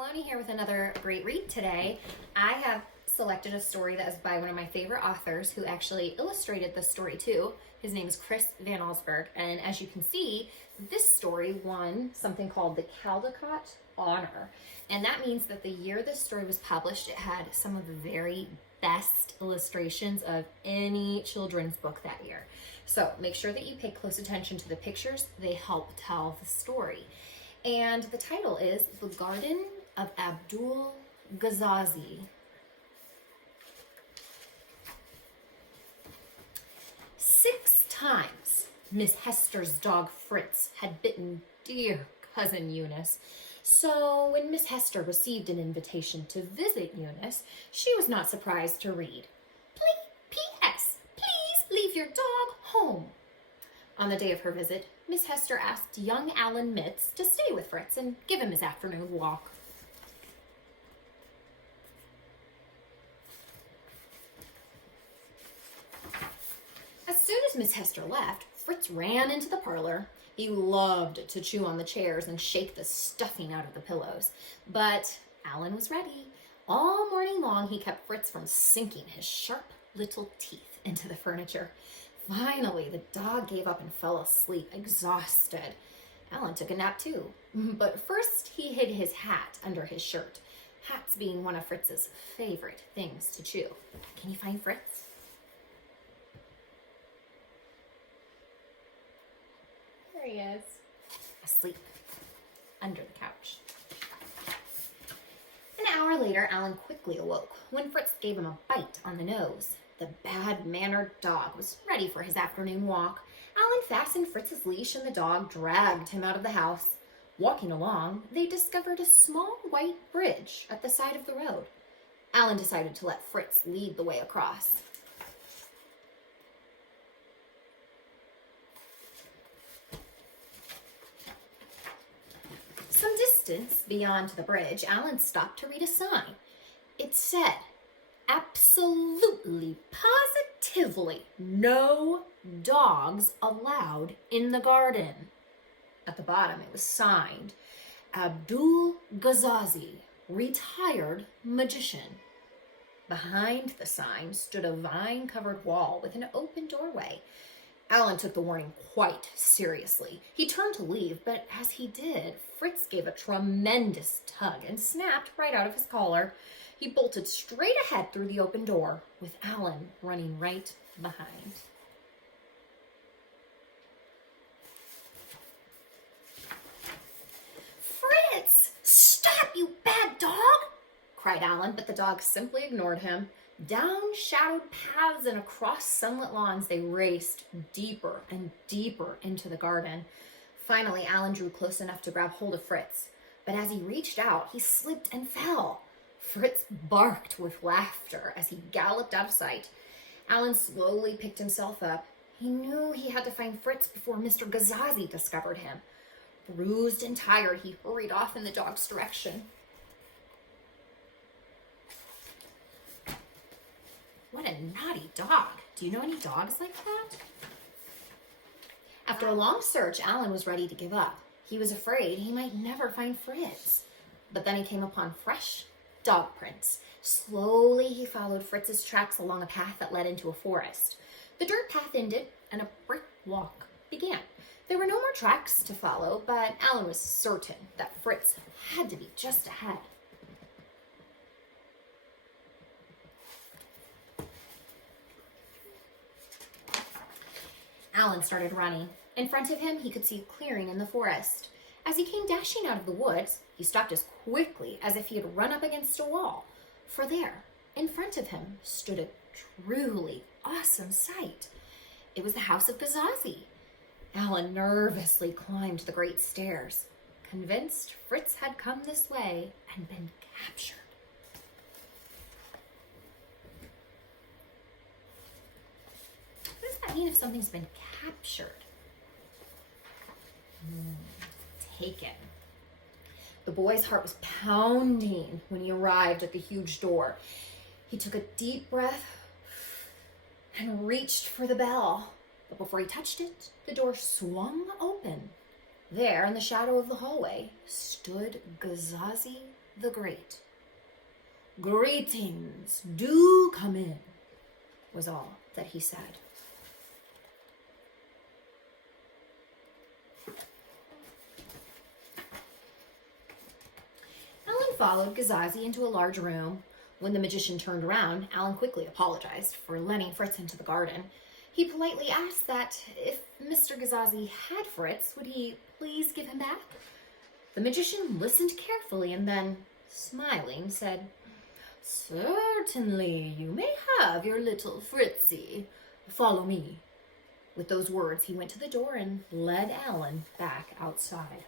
Maloney here with another great read today. I have selected a story that is by one of my favorite authors who actually illustrated this story too. His name is Chris Van Allsburg, and as you can see, this story won something called the Caldecott Honor. And that means that the year this story was published, it had some of the very best illustrations of any children's book that year. So make sure that you pay close attention to the pictures. They help tell the story. And the title is The Garden of Abdul Gasazi. Six times Miss Hester's dog Fritz had bitten dear cousin Eunice. So when Miss Hester received an invitation to visit Eunice, she was not surprised to read, P.S. Please leave your dog home. On the day of her visit, Miss Hester asked young Alan Mitz to stay with Fritz and give him his afternoon walk. As soon as Miss Hester left, Fritz ran into the parlor. He loved to chew on the chairs and shake the stuffing out of the pillows. But Alan was ready. All morning long, he kept Fritz from sinking his sharp little teeth into the furniture. Finally, the dog gave up and fell asleep, exhausted. Alan took a nap too, but first he hid his hat under his shirt, hats being one of Fritz's favorite things to chew. Can you find Fritz? There he is, asleep under the couch. An hour later, Alan quickly awoke when Fritz gave him a bite on the nose. The bad-mannered dog was ready for his afternoon walk. Alan fastened Fritz's leash and the dog dragged him out of the house. Walking along, they discovered a small white bridge at the side of the road. Alan decided to let Fritz lead the way across. Some distance beyond the bridge, Alan stopped to read a sign. It said, "Absolutely, positively, no dogs allowed in the garden." At the bottom, it was signed, Abdul Gasazi, retired magician. Behind the sign stood a vine-covered wall with an open doorway. Alan took the warning quite seriously. He turned to leave, but as he did, Fritz gave a tremendous tug and snapped right out of his collar. He bolted straight ahead through the open door, with Alan running right behind. "Fritz! Stop, you bad dog!" cried Alan, but the dog simply ignored him. Down shadowed paths and across sunlit lawns they raced deeper and deeper into the garden. Finally, Alan drew close enough to grab hold of Fritz, but as he reached out, he slipped and fell. Fritz barked with laughter as he galloped out of sight. Alan slowly picked himself up. He knew he had to find Fritz before Mr. Gasazi discovered him. Bruised and tired, he hurried off in the dog's direction. What a naughty dog. Do you know any dogs like that? After a long search, Alan was ready to give up. He was afraid he might never find Fritz. But then he came upon fresh dog prints. Slowly, he followed Fritz's tracks along a path that led into a forest. The dirt path ended, and a brick walk began. There were no more tracks to follow, but Alan was certain that Fritz had to be just ahead. Alan started running. In front of him, he could see a clearing in the forest. As he came dashing out of the woods, he stopped as quickly as if he had run up against a wall. For there, in front of him, stood a truly awesome sight. It was the house of Gasazi. Alan nervously climbed the great stairs, convinced Fritz had come this way and been captured. What does that mean if something's been captured? Taken. The boy's heart was pounding when he arrived at the huge door. He took a deep breath and reached for the bell. But before he touched it, the door swung open. There, in the shadow of the hallway, stood Gasazi the Great. "Greetings, do come in," was all that he said. Alan followed Gasazi into a large room. When the magician turned around, Alan quickly apologized for letting Fritz into the garden. He politely asked that if Mr. Gasazi had Fritz, would he please give him back? The magician listened carefully and then, smiling, said, "Certainly, you may have your little Fritzy. Follow me." With those words, he went to the door and led Alan back outside.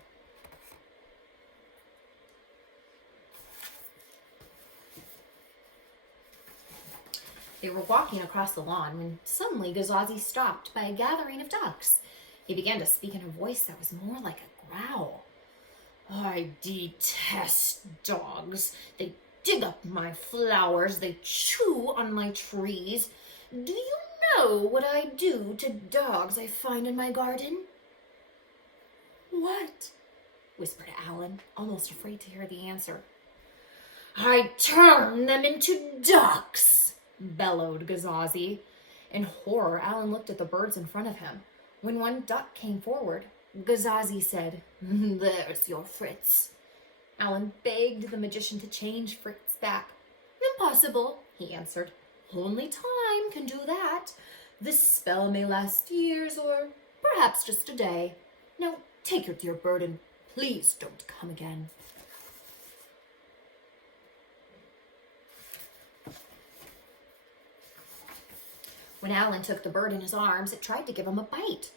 They were walking across the lawn when suddenly Gasazi stopped by a gathering of ducks. He began to speak in a voice that was more like a growl. "I detest dogs. They dig up my flowers. They chew on my trees. Do you know what I do to dogs I find in my garden?" "What?" whispered Alan, almost afraid to hear the answer. "I turn them into ducks," bellowed Gasazi. In horror, Alan looked at the birds in front of him. When one duck came forward, Gasazi said, "There's your Fritz." Alan begged the magician to change Fritz back. "Impossible," he answered. "Only time can do that. This spell may last years or perhaps just a day. Now take your dear bird and please don't come again." When Alan took the bird in his arms, it tried to give him a bite.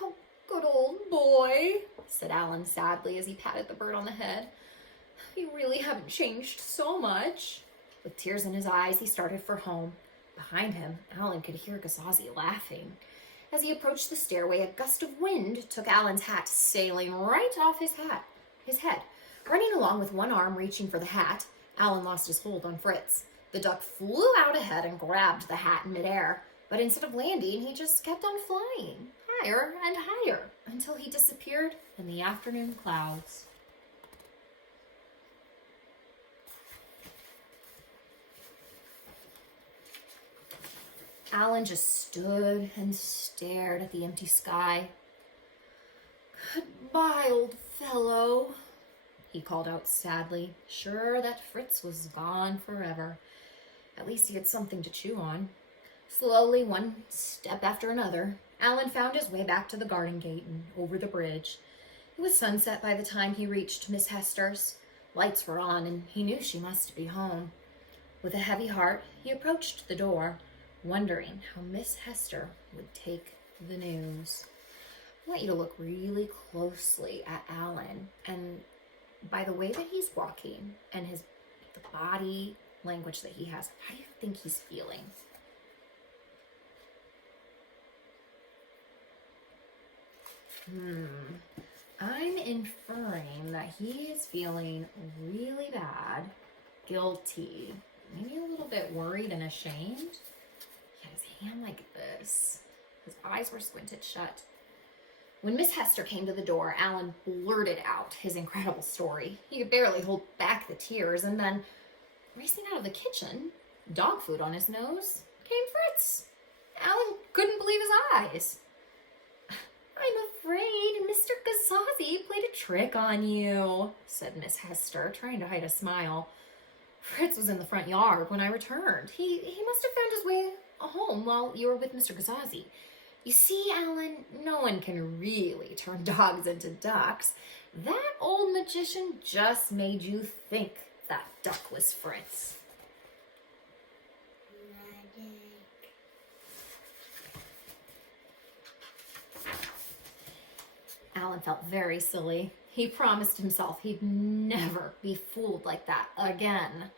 "Oh, good old boy," said Alan sadly as he patted the bird on the head. "You really haven't changed so much." With tears in his eyes, he started for home. Behind him, Alan could hear Gasazi laughing. As he approached the stairway, a gust of wind took Alan's hat sailing right off his head. Running along with one arm reaching for the hat, Alan lost his hold on Fritz. The duck flew out ahead and grabbed the hat in midair. But instead of landing, he just kept on flying, higher and higher, until he disappeared in the afternoon clouds. Alan just stood and stared at the empty sky. "Goodbye, old fellow," he called out sadly, sure that Fritz was gone forever. At least he had something to chew on. Slowly, one step after another, Alan found his way back to the garden gate and over the bridge. It was sunset by the time he reached Miss Hester's. Lights were on, and he knew she must be home. With a heavy heart, he approached the door, wondering how Miss Hester would take the news. I want you to look really closely at Alan, and by the way that he's walking and the body language that he has, how do you think he's feeling? I'm inferring that he is feeling really bad, guilty, maybe a little bit worried and ashamed. He had his hand like this. His eyes were squinted shut. When Miss Hester came to the door, Alan blurted out his incredible story. He could barely hold back the tears, and then, racing out of the kitchen, dog food on his nose, came Fritz. Alan couldn't believe his eyes. "I'm afraid Mr. Gasazi played a trick on you," said Miss Hester, trying to hide a smile. "Fritz was in the front yard when I returned. He must have found his way home while you were with Mr. Gasazi. You see, Alan, no one can really turn dogs into ducks. That old magician just made you think that duck was Fritz." Alan felt very silly. He promised himself he'd never be fooled like that again.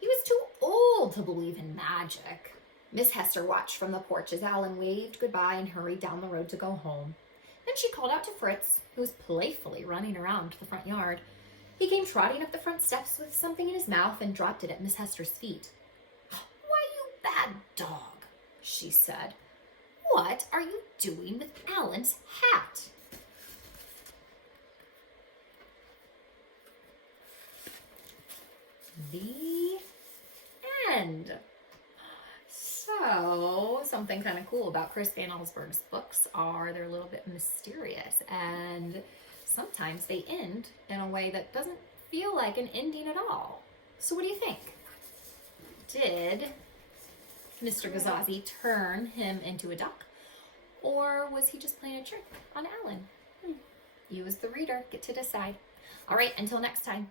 He was too old to believe in magic. Miss Hester watched from the porch as Alan waved goodbye and hurried down the road to go home. Then she called out to Fritz, who was playfully running around the front yard. He came trotting up the front steps with something in his mouth and dropped it at Miss Hester's feet. "Why, you bad dog," she said. "What are you doing with Alan's hat?" The end. So, something kind of cool about Chris Van Allsburg's books are they're a little bit mysterious, and sometimes they end in a way that doesn't feel like an ending at all. So what do you think? Did Mr. Gasazi turn him into a duck, or was he just playing a trick on Alan? You as the reader get to decide. All right, until next time.